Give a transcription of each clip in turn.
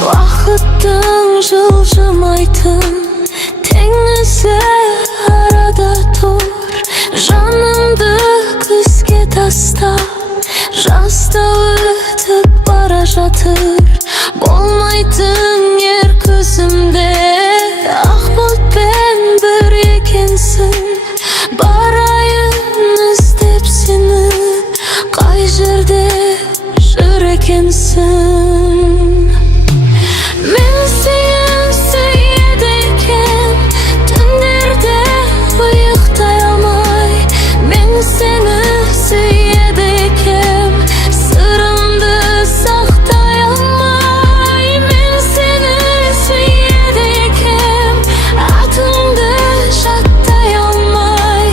Vaqtdan жылжымайтын теңізі арада тұр. Жанымды күзге тастап, жаста өтіп бара жатыр. Болмайтын ер көзімде ақ бұлтпен бір екенсің. Барайын іздеп сені, қай жерде жүр екенсің. Мен сені сүйеді екен, түндерде ұйықтай алмай. Мен сені сүйеді екен, сырымды сақтай алмай. Мен сені сүйеді екен, атыңды жаттай алмай.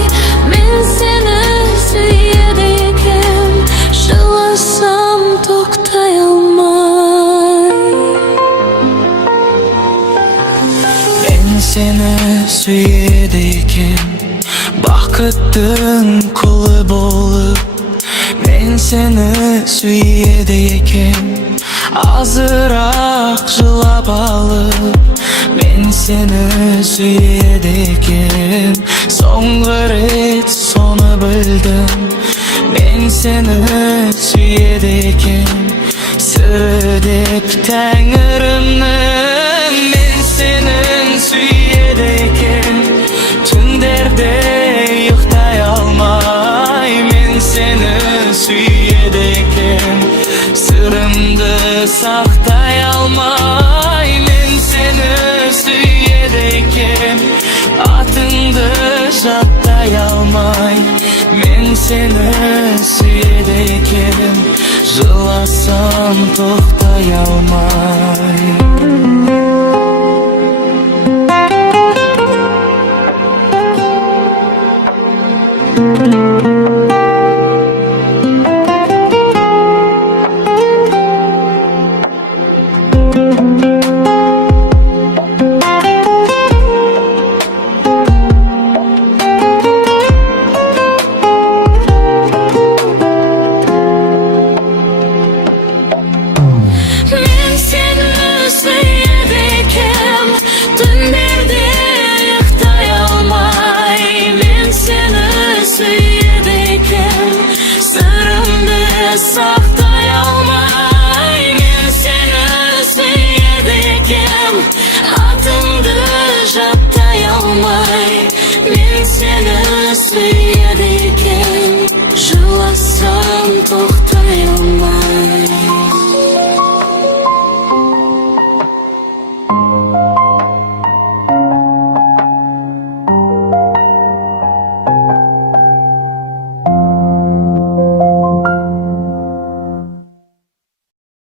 Мен сені сүйеді екен, жыласам тоқтай алмай. Мен seni sүйеді екен, бақыттың құлы болып. Мен seni sүйеді екен, азырақ жылап алып. Мен seni sүйеді екен, соңғы рет соны білдім. Мен seni sүйеді екен, сыры деп тәңірімнің. Мен seni sүйеді екен, түндерде ұйықтай алмай. Мен seni sүйеді екен, сырымды сақтай алмай. Мен seni sүйеді екен, атыңды жаттай алмай. Мен seni sүйеді екен, жыласам тоқтай алмай.